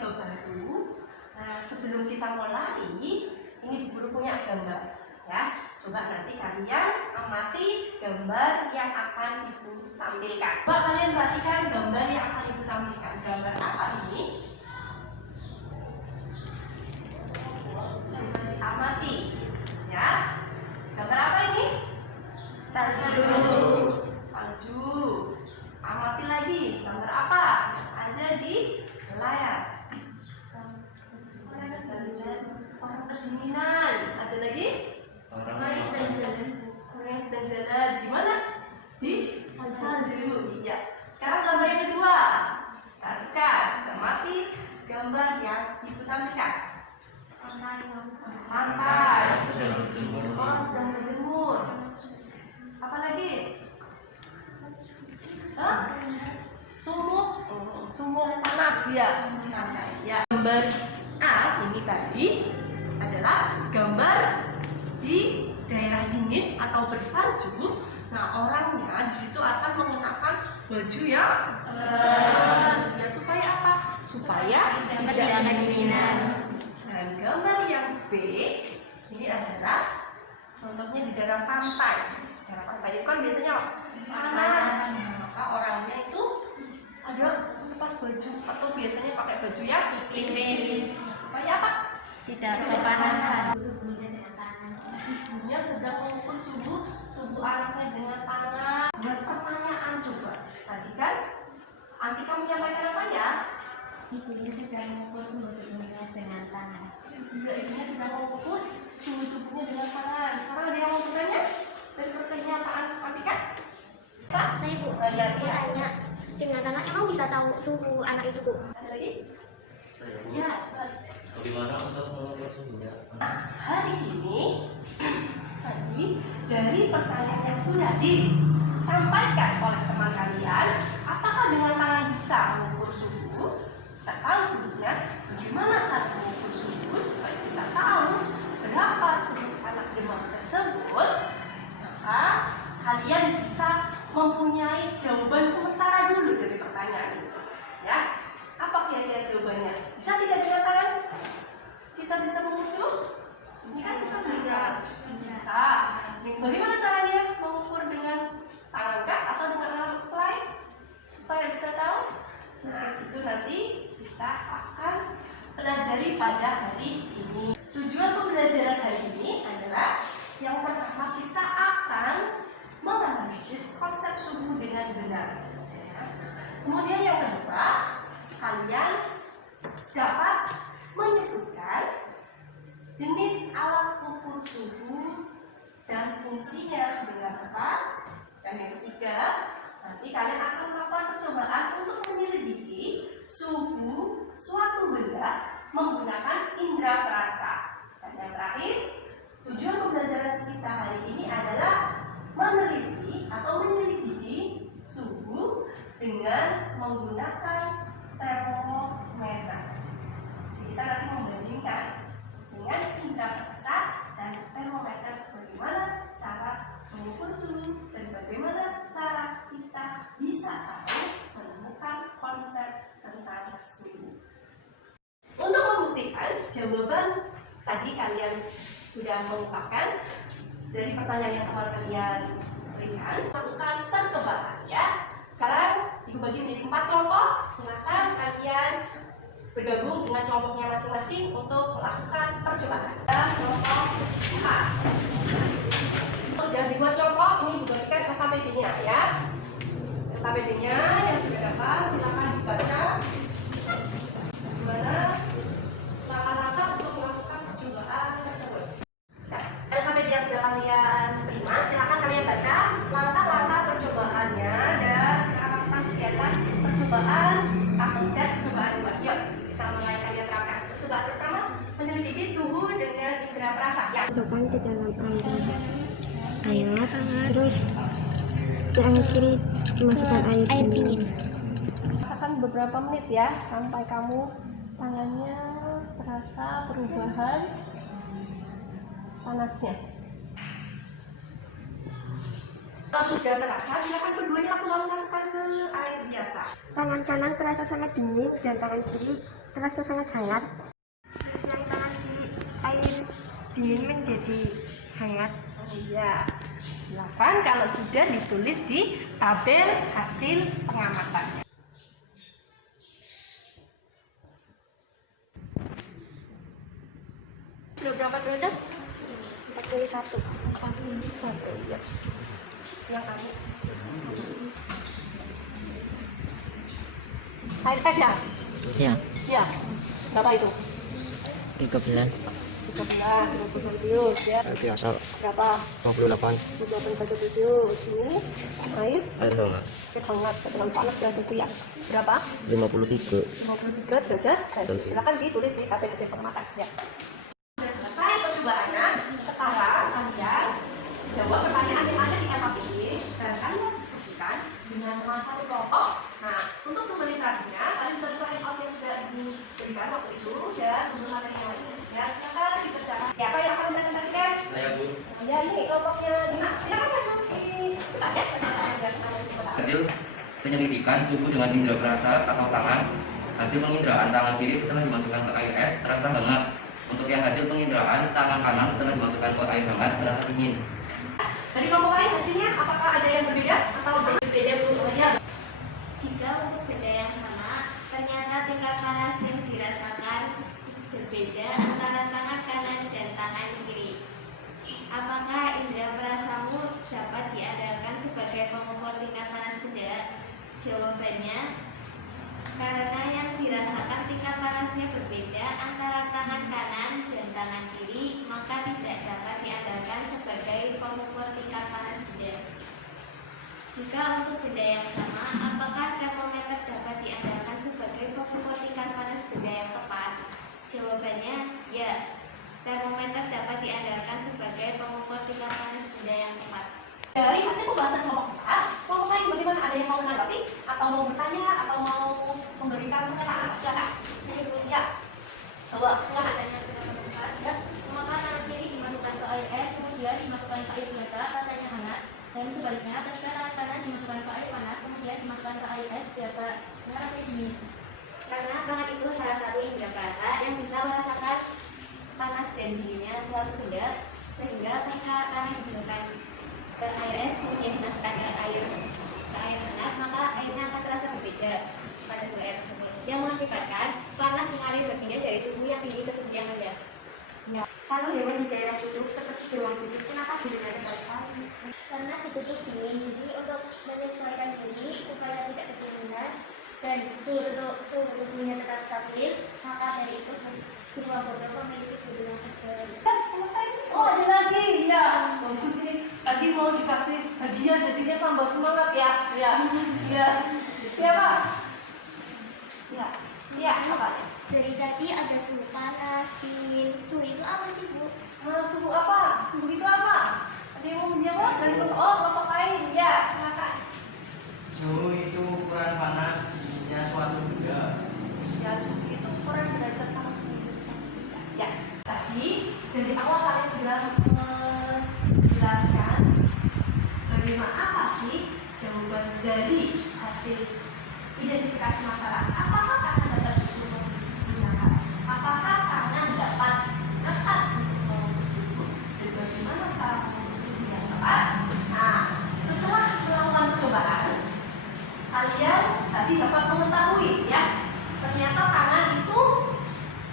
video baru. Nah, sebelum kita mulai, ini guru punya gambar ya. Coba nanti kalian amati gambar yang akan ibu tampilkan. Coba kalian perhatikan gambar yang akan ibu tampilkan. Gambar apa ini? Coba diamati ya. Gambar apa ini? Salju. Salju. Amati lagi, gambar apa yang ada di layar? Orang kedinginan. Ada lagi? Orang yang sedang jalan. Orang yang sedang jalan. Di mana? Di salju. Iya. Sekarang gambar yang kedua. Perhatikan, amati gambar yang ibu tampilkan. Pantai. Orang sedang berjemur. Apa lagi? Sumur panas ya. Ya. Gambar A ini tadi adalah gambar di daerah dingin atau bersalju. Nah, orangnya di situ akan menggunakan baju yang ya, supaya apa? Supaya tidak kedinginan. Dan gambar yang B ini adalah contohnya di daerah pantai. Daerah pantai itu kan biasanya panas. Maka orangnya itu ada lepas baju atau biasanya pakai baju yang tipis supaya apa? Tidak kepanasan. Ibunya sedang mengukur suhu tubuh anaknya dengan tangan. Buat pertanyaan coba. Tadi kan Antika menyampaikan apa ya? Ibunya sedang mengukur suhu tubuhnya dengan tangan. Ibunya sedang mengukur suhu tubuhnya dengan tangan. Sekarang ada yang mau bertanya? Dari pertanyaan Antika? Pak, Saya Bu, ya, tanya dengan tangan emang bisa tahu suhu anak itu Bu? ada lagi? Saya Ya, bagaimana untuk mengukur suhunya? hari ini tadi dari pertanyaan yang sudah disampaikan oleh teman kalian, apakah dengan tangan bisa mengukur suhu? Bisa tahu suhunya? Bagaimana cara mengukur suhu supaya kita tahu berapa suhu anak demam tersebut? Maka kalian bisa mempunyai jawaban sementara dulu dari pertanyaan itu. Ya, apa kira-kira jawabannya? Bisa tidak dengan tangan? Kita bisa mengukur suhu? Ini kan kita bisa. Bagaimana caranya mengukur dengan tangan kah atau dengan alat lain supaya bisa tahu? Nah, itu nanti kita akan pelajari pada hari ini. Tujuan pembelajaran hari ini adalah yang pertama kita akan menganalisis konsep suhu dengan benar. Kemudian yang kedua, kalian dapat menyebutkan jenis alat ukur suhu dan fungsinya dengan tepat. Dan yang ketiga, nanti kalian akan melakukan percobaan untuk menyelidiki suhu suatu benda menggunakan indera perasa. Dan yang terakhir, tujuan pembelajaran kita hari ini adalah meneliti atau menyelidiki suhu dengan menggunakan termometer. Kita nanti membandingkan dengan indera perasa dan termometer bagaimana cara mengukur suhu dan bagaimana cara kita bisa tahu menemukan konsep tentang suhu. Untuk membuktikan jawaban tadi kalian sudah mengungkapkan dari pertanyaan yang teman kalian berikan, lakukan percobaan ya. Sekarang ibu bagi menjadi 4 kelompok. Silakan kalian bergabung dengan kelompoknya masing-masing untuk melakukan percobaan. Kelompok 4. Sudah dibuat kelompok, ini dibagikan KKBD-nya ya. KKBD-nya yang sudah dapat silakan dibaca. Gimana langkah-langkah untuk melakukan percobaan tersebut. Nah, LKPD yang sudah kalian terima, silakan kalian baca langkah-langkah percobaannya dan silakan lakukan kegiatan percobaan 1 dan percobaan 2. Yuk, bisa mulai kalian terapkan. Percobaan pertama, menyelidiki suhu dengan indera perasa. Ya. Masukkan ke dalam air terus yang kiri dimasukkan air dingin. Rasakan beberapa menit ya sampai kamu tangannya terasa perubahan panasnya. Kalau sudah terasa, silakan keduanya langsung lakukan ke air biasa. Tangan kanan terasa sangat dingin dan tangan kiri terasa sangat hangat. Terus yang tangan kiri air dingin menjadi hangat. Iya. Silakan kalau sudah ditulis di tabel hasil pengamatan. Sudah berapa derajat? 41. 41, ya. Yang kamu. Air tes ya? Iya. Ya. Berapa itu? 13. 13 derajat Celcius ya. Biasa. Berapa? 28. 28 derajat Celcius. Ini air Air hangat. hangat dengan panas derajat itu ya. Berapa? 53. 53 derajat Celcius. Silakan ditulis di tabel hasil pengamatan ya. Sudah selesai percobaannya. Sekarang kalian jawab pertanyaan yang ada di MAPI dan kalian diskusikan dengan teman satu kelompok. Nah, untuk sumber literasinya kalian bisa buka handout yang sudah diberikan waktu itu dan sumber materi yang lainnya. Ya, silakan dikerjakan. Siapa yang akan mempresentasikan? Saya Bu. Ya, ini kelompoknya Dimas. Silakan Mas Mufti. Ya, Hasil penyelidikan suhu dengan indera perasa atau tangan. Hasil penginderaan tangan kiri setelah dimasukkan ke air es terasa hangat. Untuk yang hasil penginderaan tangan kanan setelah dimasukkan ke air hangat terasa dingin. Dari kelompok lain hasilnya apakah ada yang berbeda atau berbeda semuanya? Jika untuk benda yang sama, ternyata tingkat panas yang dirasakan berbeda antara tangan kanan dan tangan kiri. Apakah indera perasamu dapat diandalkan sebagai pengukur tingkat panas benda? Jawabannya, karena yang dirasakan tingkat panasnya berbeda antara tangan kanan dan tangan kiri, maka tidak dapat diandalkan sebagai pengukur tingkat panas benda. Jika untuk benda yang sama, apakah termometer dapat diandalkan sebagai pengukur tingkat panas benda yang tepat? Jawabannya, ya. Termometer dapat diandalkan sebagai pengukur tingkat panas benda yang tepat. Dari hasil pembahasan kelompok lain bagaimana? Ada yang mau menanggapi atau mau bertanya atau mau memberikan pernyataan? Silakan. Saya dulu ya. Coba, silakan. Ya, maka tangan kiri dimasukkan ke air es, kemudian dimasukkan ke air biasa, rasanya hangat. Dan sebaliknya, ketika tangan kanan dimasukkan ke air panas, kemudian dimasukkan ke air es biasa, rasanya dingin. Karena tangan itu salah satu indera perasa yang bisa merasakan panas dan dinginnya suatu benda, sehingga ketika tangan dimasukkan ke air es, kemudian dimasukkan ke air hangat, maka airnya akan terasa berbeda pada suhu air tersebut, yang mengakibatkan panas mengalir berpindah dari suhu yang tinggi ke suhu yang rendah. Ya. Kalau hewan di daerah hidup seperti beruang putih, kenapa hidupnya rendah sekali? Karena ditutup dingin, jadi untuk menyesuaikan diri supaya tidak kedinginan dan suhu tubuhnya tetap stabil, maka dari itu beruang putih memiliki tubuh yang tebal. Selesai. Oh, ada lagi. Ya, bagus ini. Tadi mau dikasih hadiah jadinya tambah semangat ya. Ya. Ya. Siapa? Ya. Ya, apa? Dari tadi ada suhu panas, dingin. Suhu itu apa sih, Bu? Suhu apa? Suhu itu apa? Ada yang mau menjawab? Dan kelompok lain. Ya, silakan. Suhu itu ukuran panas dinginnya suatu benda. Ya, suhu itu ukuran derajat panas benda suatu benda. Ya, tadi dari awal kalian sudah menjelaskan bagaimana apa sih jawaban dari hasil identifikasi masalah. Apakah tangan dapat digunakan? Apakah tangan dapat digunakan untuk mengukur suhu? Dan bagaimana cara mengukur suhu yang tepat? Nah, setelah melakukan percobaan, kalian tadi dapat mengetahui ya, ternyata tangan itu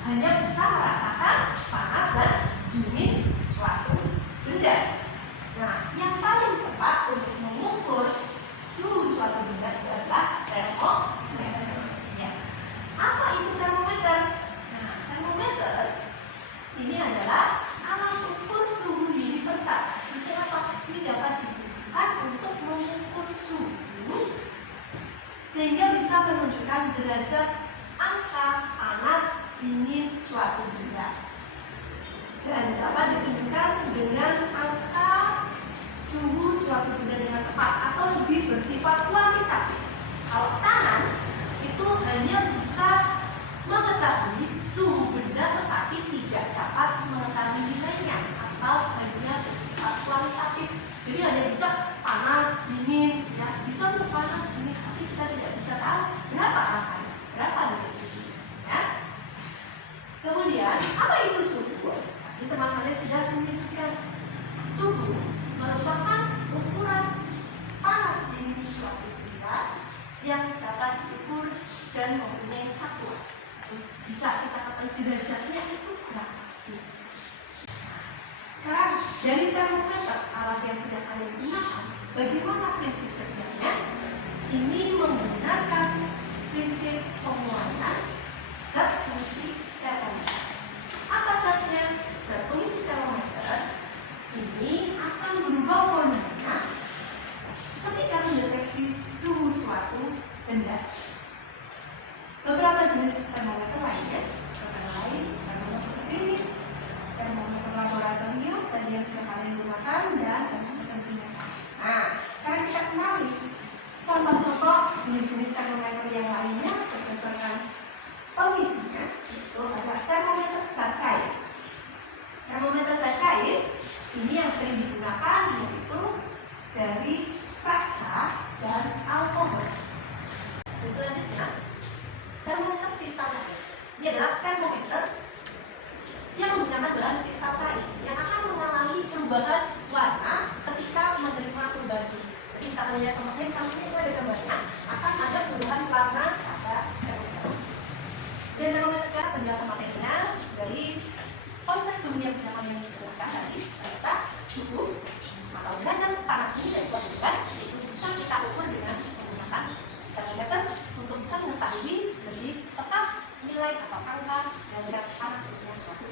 hanya bisa merasakan panas dan dingin suatu benda. Nah, yang paling tepat untuk mengukur suhu suatu benda adalah termometer. Ya. Apa itu termometer? Nah, termometer ini adalah alat ukur suhu universal. Maksudnya apa? Ini dapat digunakan untuk mengukur suhu sehingga bisa menunjukkan derajat angka panas dingin suatu benda, dan dapat ditunjukkan dengan angka suhu suatu benda dengan tepat atau lebih bersifat kuantitatif. Kalau tangan itu hanya bisa mengetahui suhu benda tetapi tidak dapat mengetahui nilainya atau hanya bersifat kualitatif. Jadi hanya bisa panas, dingin, ya bisa panas, dingin, tapi kita tidak bisa tahu berapa angkanya, berapa nilai suhunya. Ya. Kemudian, apa itu suhu? Tadi teman kalian sudah menyebutkan suhu merupakan ukuran panas di suatu benda yang dapat diukur dan mempunyai satuan. Bisa kita katakan derajatnya itu berapa sih? Sekarang dari termometer alat yang sudah kalian gunakan, bagaimana prinsip kerjanya? Ini menggunakan prinsip penguatan zat fungsi termometer. Apa zatnya? Zat fungsi termometer ini akan berubah formulanya ketika mendeteksi suhu suatu benda. Beberapa jenis termometer lainnya antara lain termometer klinis, termometer laboratorium tadi yang sudah kalian gunakan, dan termometer biasa. Nah, sekarang kita kenali contoh-contoh jenis-jenis termometer yang lainnya berdasarkan pengisinya. Itu ada termometer zat cair. Termometer zat cair ini yang sering digunakan yaitu dari raksa dan alkohol. Dan selanjutnya, termometer kristal cair. Ini adalah termometer yang menggunakan bahan kristal cair yang akan mengalami perubahan warna ketika menerima perubahan suhu. Jadi misalnya lihat contohnya di samping itu ada gambarnya, akan ada perubahan warna pada termometer. Dan termometer kita penjelasan materinya dari konsep suhu yang sudah kami jelaskan tadi, ternyata suhu atau derajat panas ini dari suatu benda itu bisa kita ukur dengan menggunakan termometer untuk bisa mengetahui lebih tepat nilai atau angka derajat panas dari suatu.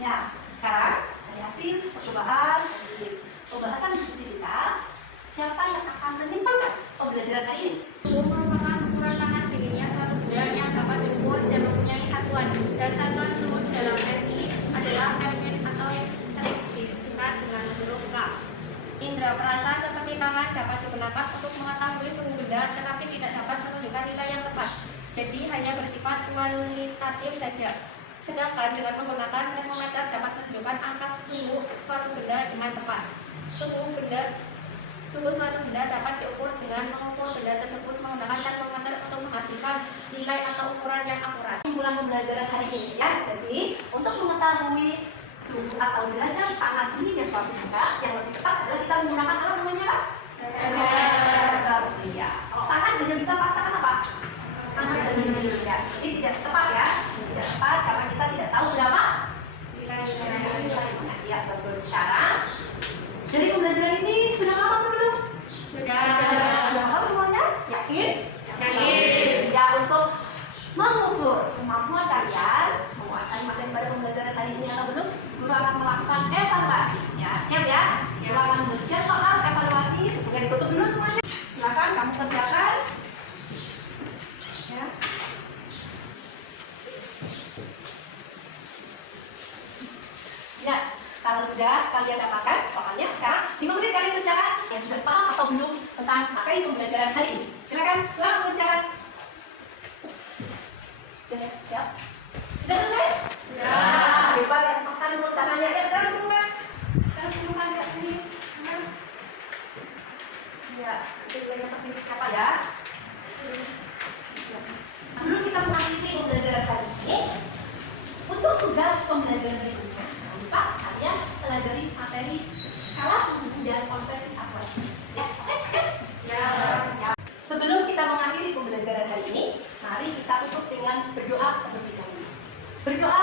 Ya, sekarang dari hasil percobaan, hasil pembahasan diskusi kita, siapa yang akan menyimpulkan pembelajaran hari ini? Suhu merupakan ukuran panas dinginnya suatu benda yang dapat diukur dan mempunyai satuan. Dan satuan suhu di dalam SI adalah Kelvin atau yang sering disingkat dengan huruf K. Indra perasa seperti tangan dapat digunakan untuk mengetahui suhu benda, tetapi tidak dapat menunjukkan nilai yang tepat. Jadi hanya bersifat kualitatif saja. Sedangkan dengan menggunakan termometer dapat menunjukkan angka suhu suatu benda dengan tepat. Suhu suatu benda dapat diukur dengan mengukur benda tersebut menggunakan termometer untuk menghasilkan nilai atau ukuran yang akurat. Kesimpulan pembelajaran hari ini ya. Jadi untuk mengetahui suhu atau derajat panas dinginnya suatu benda yang lebih tepat adalah kita menggunakan alat namanya apa? Termometer. Iya. Kalau tangan hanya bisa pasangan apa? Tangan dan jari. Jadi tidak tepat ya. Tidak tepat karena kita tidak tahu berapa nilai. Ya betul. Sekarang dari pembelajaran ini sudah lama atau belum? Sudah tahu semuanya? Yakin? Yakin. Ya, untuk mengukur kemampuan kalian menguasai materi pada pembelajaran hari ini atau belum, guru akan melakukan evaluasi. Ya, siap ya? Guru akan memberikan soal evaluasi. Bukan ditutup dulu semuanya. Silakan kamu persiapkan. Ya. Ya, kalau sudah kalian dapatkan soalnya sekarang 5 menit kalian kerjakan yang sudah paham atau belum tentang materi pembelajaran hari ini. Silakan, selamat mengerjakan. Sudah ya? Siap? Sudah selesai? Sudah. Hebat ya, selesai mengerjakannya. Ya, sekarang turunkan. Sekarang turunkan ke sini. Ya, itu yang terpilih siapa ya? Sebelum kita mengakhiri pembelajaran hari ini, untuk tugas pembelajaran berikutnya, jangan lupa kalian pelajari materi skala suhu dan konversi satuan. Ya, oke? Ya. Sebelum kita mengakhiri pembelajaran hari ini, mari kita tutup dengan berdoa terlebih dahulu. Berdoa